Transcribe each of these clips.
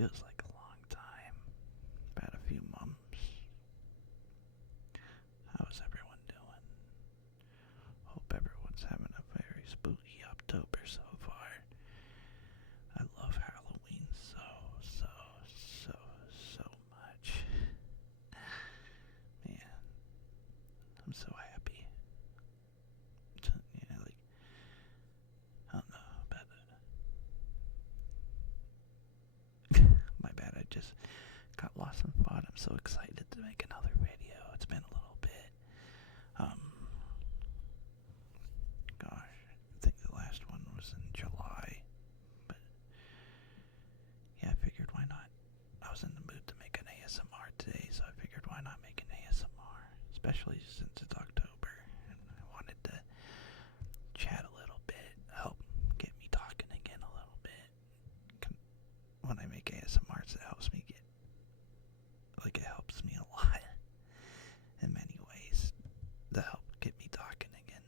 feels like a long time. About a few months. How's everyone doing? Hope everyone's having a very spooky October so far. I love Halloween so much. Man, I'm so happy. Yeah, like, I don't know about it. My bad, I just got lost in thought. I'm so excited to make another video. It's been a little bit. Gosh, I think the last one was in July. But, yeah, I figured why not? I was in the mood to make an ASMR today, so I figured why not make an ASMR? Especially since it's October, and I wanted to chat a little bit, help get me talking again a little bit. When I make ASMRs, it helps me it helps me a lot in many ways to help get me talking again.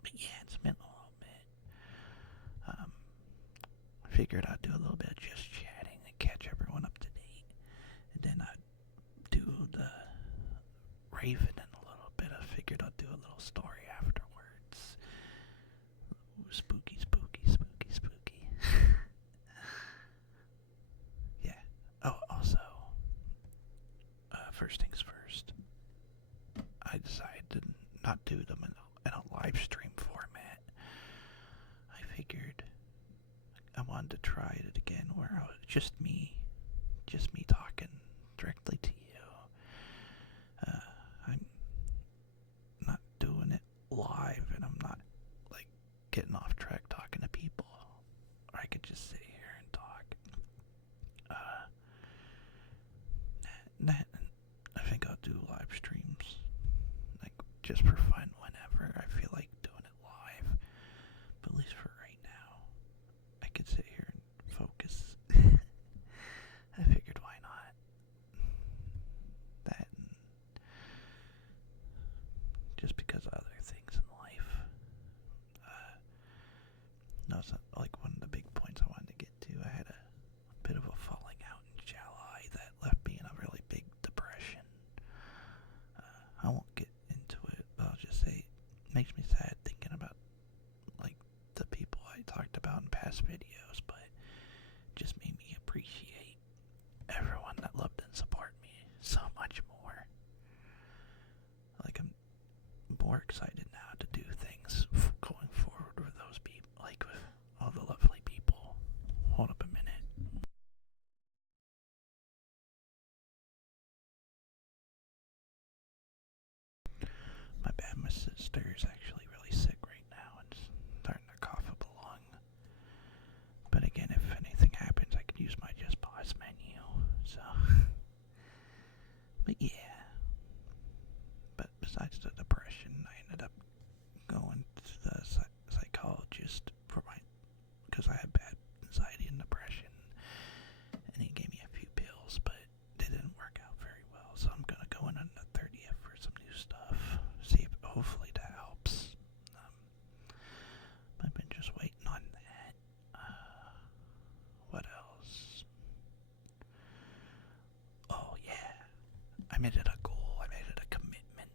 But yeah, it's been a little bit. I figured I'd do a little bit of just chatting and catch everyone up to date. And then I'd do the Raven in a little bit. I figured I'd do a little story afterwards. Ooh, spooky. Yeah. Oh, also, first things first. I decided to not do them in a live stream format. I figured I wanted to try it again where I was just me talking directly to you. I'm not doing it live, and I'm not like getting off track talking to people. Or I could just sit here and talk. I think I'll do live streams, like just for fun whenever I feel like doing it live. But at least for right now, I could sit here and focus. I figured why not? That and just because of other things in life. No, it's not like one of the big points I wanted to get to. I had a bit of a falling out in July that left me in a really big depression. I won't get into it, but I'll just say it makes me sad thinking about like the people I talked about in past videos, but it just made me appreciate everyone that loved and supported me so much more. Like, I'm more excited now to do things going forward with those people, like with all the lovely people. Hold up a minute. My bad, my sister is actually really sick right now and starting to cough up a lung. But again, if anything happens, I could use my Just Pause menu. So, but yeah. But besides the depression, I ended up going to the psychologist because I had bad anxiety and depression, and he gave me a few pills, but they didn't work out very well. So I'm gonna go in on the 30th for some new stuff. See if hopefully that helps. I've been just waiting on that. What else? Oh yeah, I made it a goal. I made it a commitment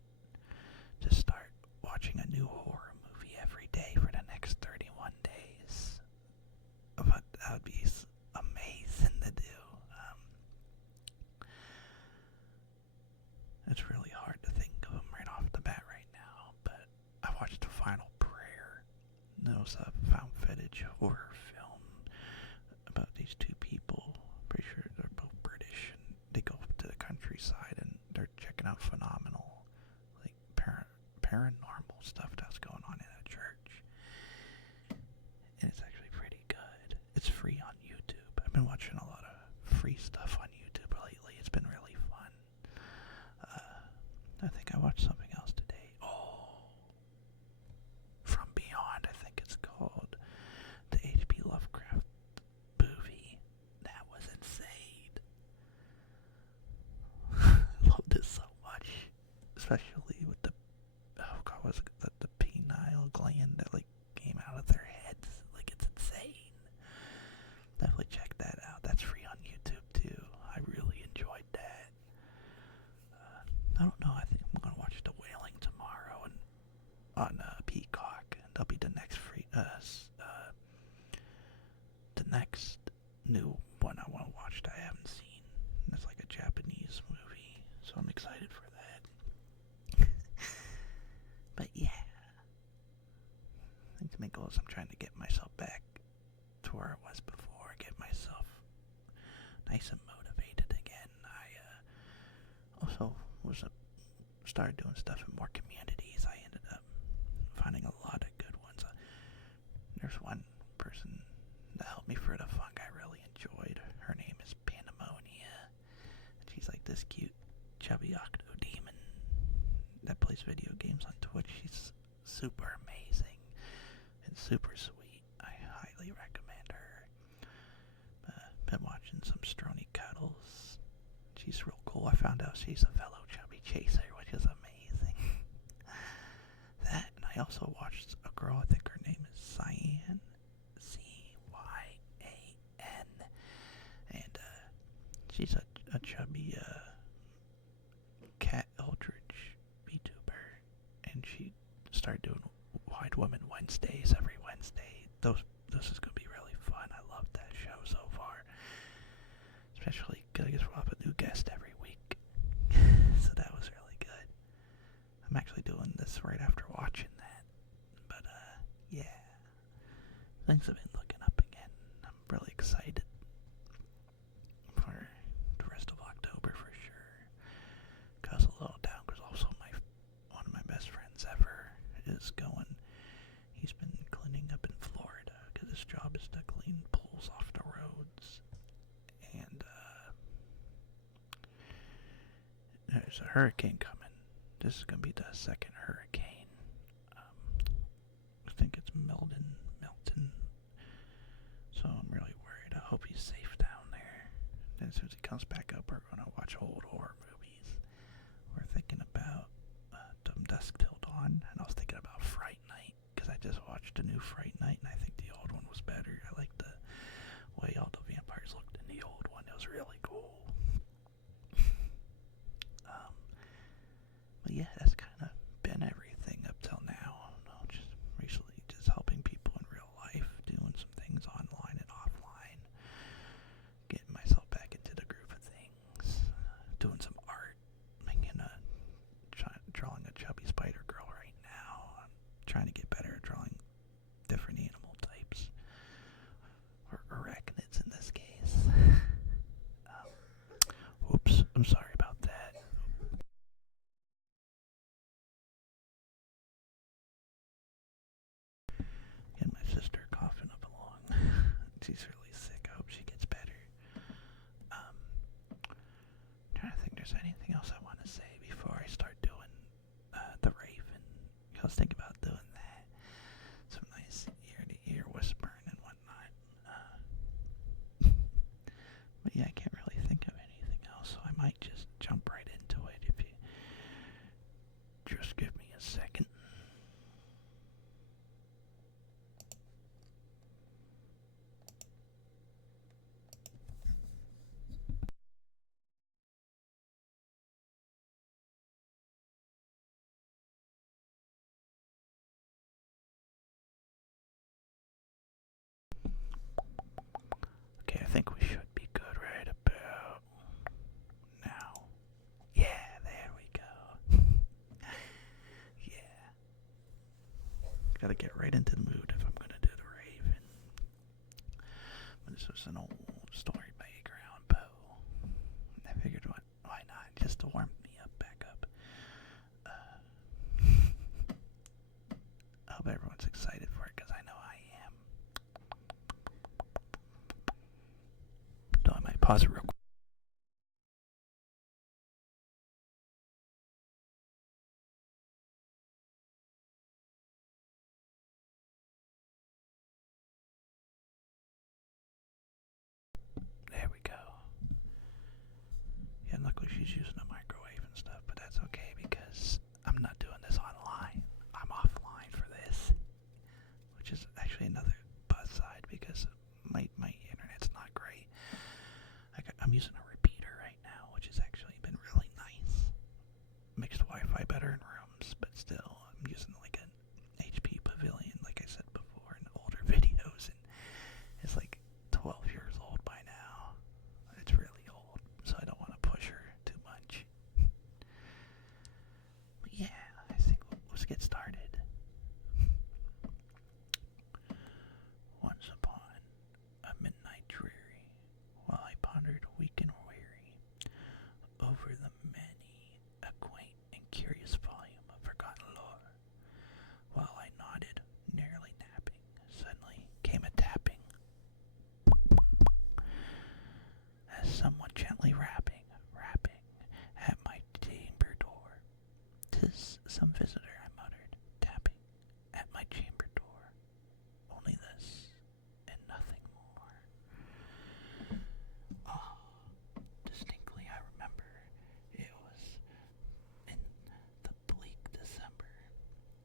to start watching a new horror movie every day for the next 31 days. But that would be amazing to do. It's really hard to think of them right off the bat right now, but I watched The Final Prayer. That was a found footage horror film about these two people. Pretty sure they're both British, and they go up to the countryside and they're checking out phenomenal, like paranormal stuff that's going on in a church. And it's actually pretty good. It's free on YouTube. I've been watching a lot of free stuff on YouTube lately. It's been really fun. I think I watched something else today. Oh, From Beyond, I think it's called. The H.P. Lovecraft movie. That was insane. Loved it so much. Especially with the, oh god, was it the penile gland that like came out of their heads. Like, it's insane. Definitely check that out. That's free on YouTube too. I really enjoyed that. I don't know. I think I'm gonna watch The Wailing tomorrow and on Peacock. That'll be the next the next new one I want to watch that I haven't seen. It's like a Japanese movie, so I'm excited for that. But yeah, I think the main goal is I'm trying to get myself back to where I was before, get myself nice and motivated again. I also started doing stuff in more communities. I ended up finding a lot of good ones. There's one person that helped me for the funk I really enjoyed. Her name is Pandemonia. And she's like this cute, chubby octo demon that plays video games on Twitch. She's super amazing and super sweet. I highly recommend her. Been watching some Strony Cuddles. She's real cool. I found out she's a fellow chubby chaser, which is amazing. That, and I also watched a girl, I think her name is Cyan, Cyan, and she's a chubby cat eldritch VTuber, and she started doing Wide Woman Wednesdays every Wednesday. This is gonna be really fun. I love that show so far, especially because I guess we'll have a new guest every week. So that was really good. I'm actually doing this right after watching that. But, yeah. Things have been looking up again. I'm really excited for the rest of October for sure. Got a little down because also one of my best friends ever is going. He's been cleaning up in Florida because his job is to clean pools off the roads. And, there's a hurricane coming. This is going to be the second hurricane. I think it's Milton. So I'm really worried. I hope he's safe down there. Then as soon as he comes back up, we're going to watch old horror movies. We're thinking about From Dusk Till Dawn, and I was thinking about Fright Night, because I just watched a new Fright Night, and I think the old one was better. I like the way all the vampires looked in the old one. It was really cool. But yeah, that's kind of been everything up till now. Just recently just helping people in real life, doing some things online and offline, getting myself back into the groove of things, doing some art, drawing a chubby spider girl right now. I'm trying to get better at drawing different animal types, or arachnids in this case. Whoops, I'm sorry about that. And my sister coughing up along. She's really sick. I hope she gets better. Trying to think there's anything else I want to say before I start doing the Raven. I was thinking about doing that. Some nice ear-to-ear whispering and whatnot. But yeah, I can't really think of anything else, so I might just jump right into it if you just give me a second. Okay, I think we should be good right about now. Yeah, there we go. Yeah. Gotta get right into the mood if I'm gonna do the Raven. But this was an old story by Edgar Allan Poe. I figured why not, just to warm me up back up. I hope everyone's excited for it, because I know I am. So I might pause it real quick. There we go. Yeah, luckily she's using a microwave and stuff, but that's okay because I'm not doing this online. I'm offline for this, which is actually another plus side because my internet's I'm using a repeater right now, which has actually been really nice. Mixed Wi-Fi better in rooms, but still, I'm using like an HP Pavilion, like I said before, in older videos, and it's like 12 years old by now. It's really old, so I don't want to push her too much. But yeah, I think let's get started. Once upon a midnight dreary, while I pondered weak and weary over the many a quaint and curious volume of forgotten lore, while I nodded, nearly napping, suddenly came a tapping, as someone gently rapping at my chamber door. "'Tis some visitor," I muttered, tapping at my chamber door. Only this, and nothing more. Oh, distinctly I remember it was in the bleak December,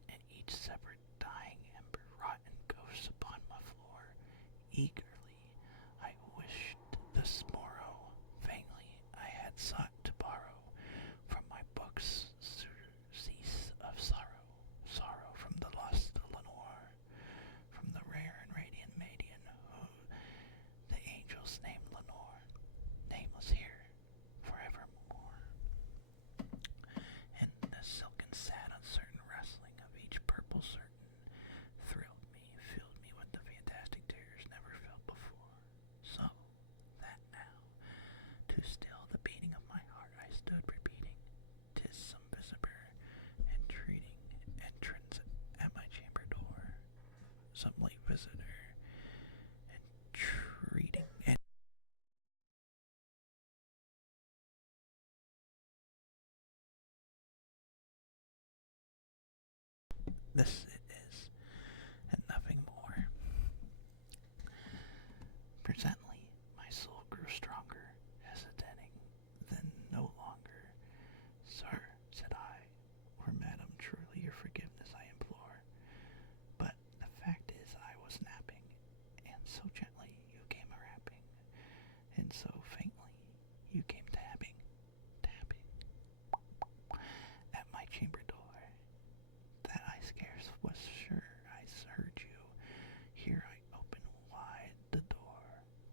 and each severed dying ember rotten ghosts upon my floor. Eagerly I wished this morrow, vainly I had sought to borrow from my books surcease of sorrow, sorrow from the lost Lenore, from the rare and radiant maiden who the angels named Lenore, nameless here forevermore. And the silken sad uncertain rustling of each purple certain thrilled me, filled me with the fantastic terrors never felt before. So that now, to still the beating of my heart, I stood repeating, "'Tis some visitor entreating entrance at my chamber door, some late visitor entreating." And this it is, and nothing more. Presently, my soul grew stronger, hesitating, then no longer. "Sir," said I, "or madam, truly your forgiveness I implore. But the fact is I was napping, and so gently you came a-rapping, and so faintly you came tapping, tapping, at my chamber door, that I scarce was sure I heard you. Here I opened wide the door,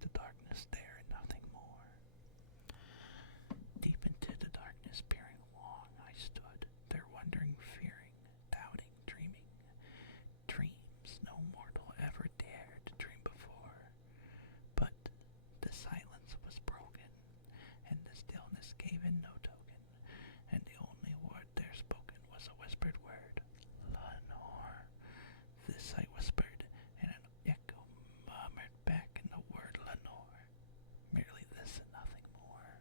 the darkness there and nothing more. Deep into the darkness peering long I stood, there wondering, fearing, doubting, dreaming, dreams no mortal ever dared to dream before. But the silence was broken, and the stillness gave in no token, and the only word there spoken was a whispered word, "Lenore." This I whispered, and an echo murmured back in the word "Lenore." Merely this and nothing more.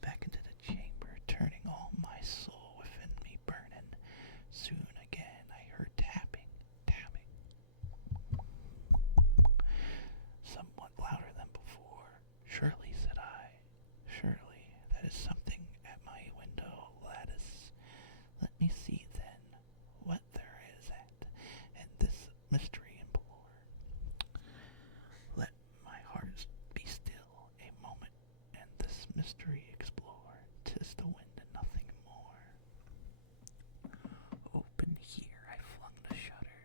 Back into the chamber, turning all my soul within me burning. Soon again I heard tapping, tapping, somewhat louder than before. "Surely," said I, "surely that is something at my window lattice. Let me see then what there is at, and this mystery implore. Let my heart be still a moment, and this mystery explore. 'Tis the wind and nothing more." Open here I flung the shutter,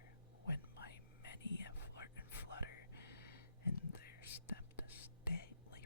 when my many a flirt and flutter, and there stepped a stately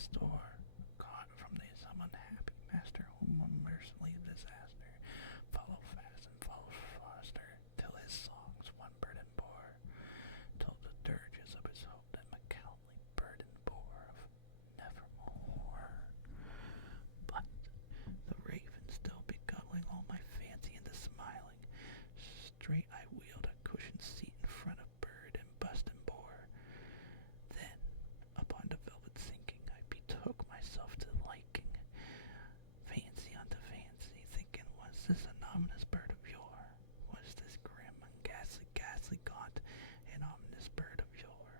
store, caught from some unhappy master whom unmercifully disaster follow fast and follow faster, till his songs one burden bore, told the dirges of his hope that McCallumly burden bore of nevermore. But the raven still beguiling all my fancy into smiling, straight I wheeled a cushioned seat in front of bird and bust and bore. Then, upon the velvet sinking, I betook myself to liking, fancy unto fancy, thinking, was this an ominous bird of yore? Was this grim and ghastly gaunt, an ominous bird of yore?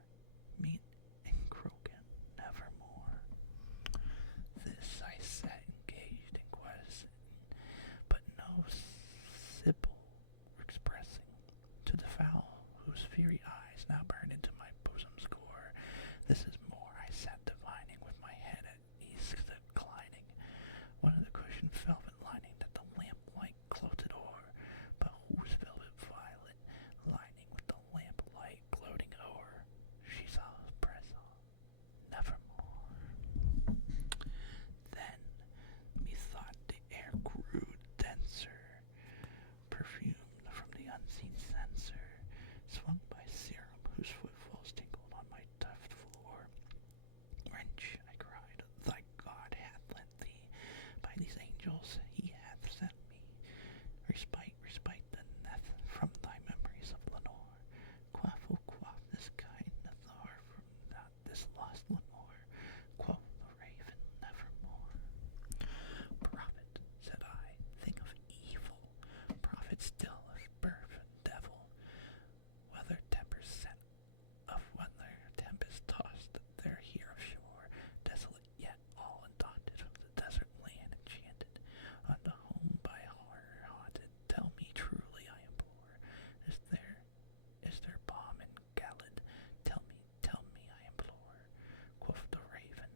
Meet and croaking nevermore. This I sat engaged in questing, but no syllable expressing to the fowl whose fiery eyes now burn into my bosom's core. This is more, I sat divining with my head at ease declining, one of the cushioned velvet lining that the lamplight gloated o'er, but whose velvet violet lining with the lamplight gloating o'er, she saw his presence nevermore. Then methought the air grew denser, perfumed from the unseen censer, swung by serum whose footfalls tinkled on my tuft floor. Wrench, I cried, thy God hath lent thee, by these angels he hath sent me. Respite the death from thy memories of Lenore. Quaff, oh quaff this kindness o'er from not this lost Lenore. Quoth the raven nevermore. Prophet, said I, think of evil, prophet still of birth and devil, whether tempest sent, of whether tempest tossed there here ashore, desolate yet all undaunted from the desert land enchanted, on the home by horror haunted. Tell me truly, I implore, is there balm in Galad? Tell me, I implore. Quoth the raven,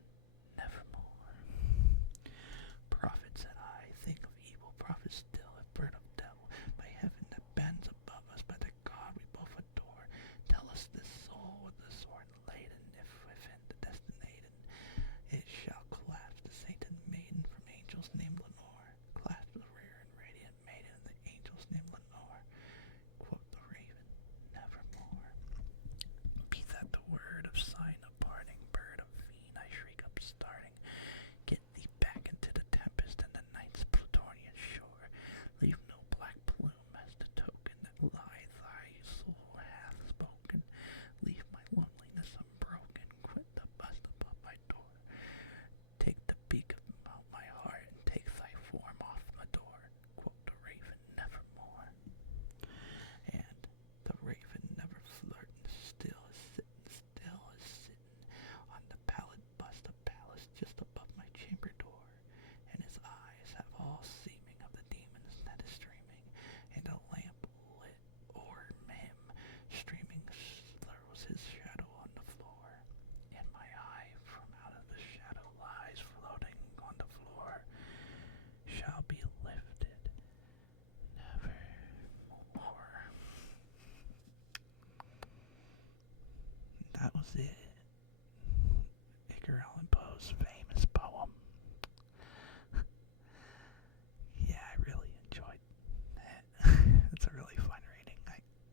nevermore. Prophet, said I, think of evil, prophet still, if bird of devil, by heaven that bends above us, by the God we both adore, tell us this soul with the sword laden, if within the destinated, it shall clasp the sainted maiden from angels named Lenore, clasp the rare and radiant maiden of the angels named Lenore. Quoth the raven, nevermore. Be that the word of sign of parting, bird of fiend, I shriek up starting, get thee back into the tempest and the night's Plutonian shore. Leave no black plume as the token that lie thy soul hath spoken. Leave my loneliness unbroken, quit the bust above my door. Take the beak about my heart and take thy form off my door. Quoth the raven, nevermore. And the raven never flirting, still is sitting on the pallid bust of Pallas just above my chamber door, and his eyes have all seeming of the demon's that is streaming, and a lamp lit o'er him, streaming throws his shadow on the floor, and my eye from out of the shadow lies floating on the floor, shall be lifted nevermore. That was it. Edgar Allan Poe's famous poem. Yeah, I really enjoyed that. It's a really fun reading.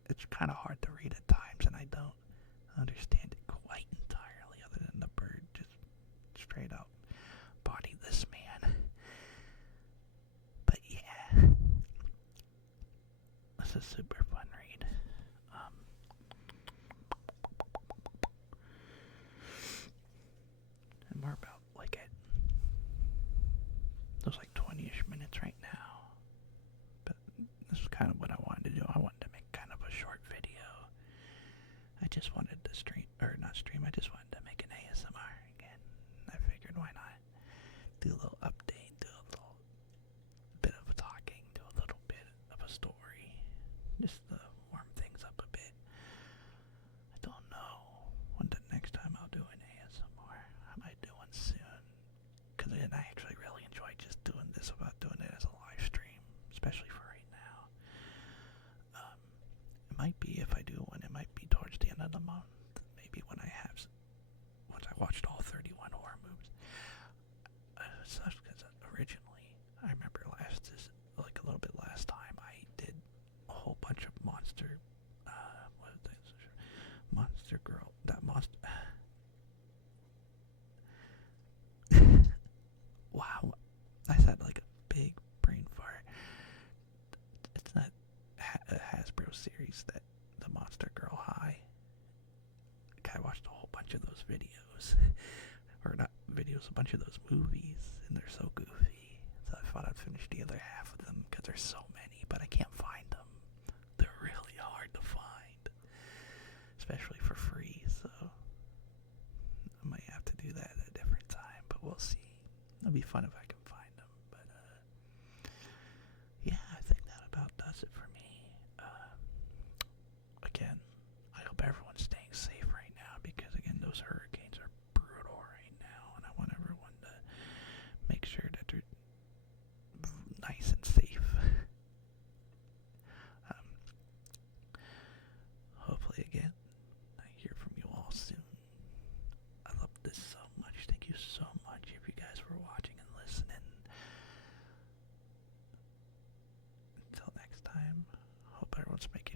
It's kind of hard to read at times, and I don't understand it quite entirely, other than the bird just straight up body this man. But yeah, this is a super fun read. And we're about like at those like 20-ish minutes right now. But this is kind of what I wanted to do. I wanted to make kind of a short video. I just wanted to I just wanted to make an ASMR again. I figured why not do a little update, do a little bit of talking, do a little bit of a story, just to warm things up a bit. I don't know when the next time I'll do an ASMR. I might do one soon, because I actually really enjoy just doing this without doing it as a live stream, especially for right now. It might be, if I do one, it might be towards the end of the month. Maybe once I watched all 31 horror movies. series, that the Monster Girl High. I watched a whole bunch of those videos. Or not videos, a bunch of those movies, and they're so goofy. So I thought I'd finish the other half of them because there's so many, but I can't find them. They're really hard to find, especially for free, so I might have to do that at a different time, but we'll see. It'll be fun if I can find them, but yeah, I think that about does it for me. Again, I hope everyone's staying safe right now, because again, those hurricanes are brutal right now, and I want everyone to make sure that they're nice and safe. Hopefully again, I hear from you all soon. I love this so much. Thank you so much if you guys were watching and listening. Until next time, hope everyone's making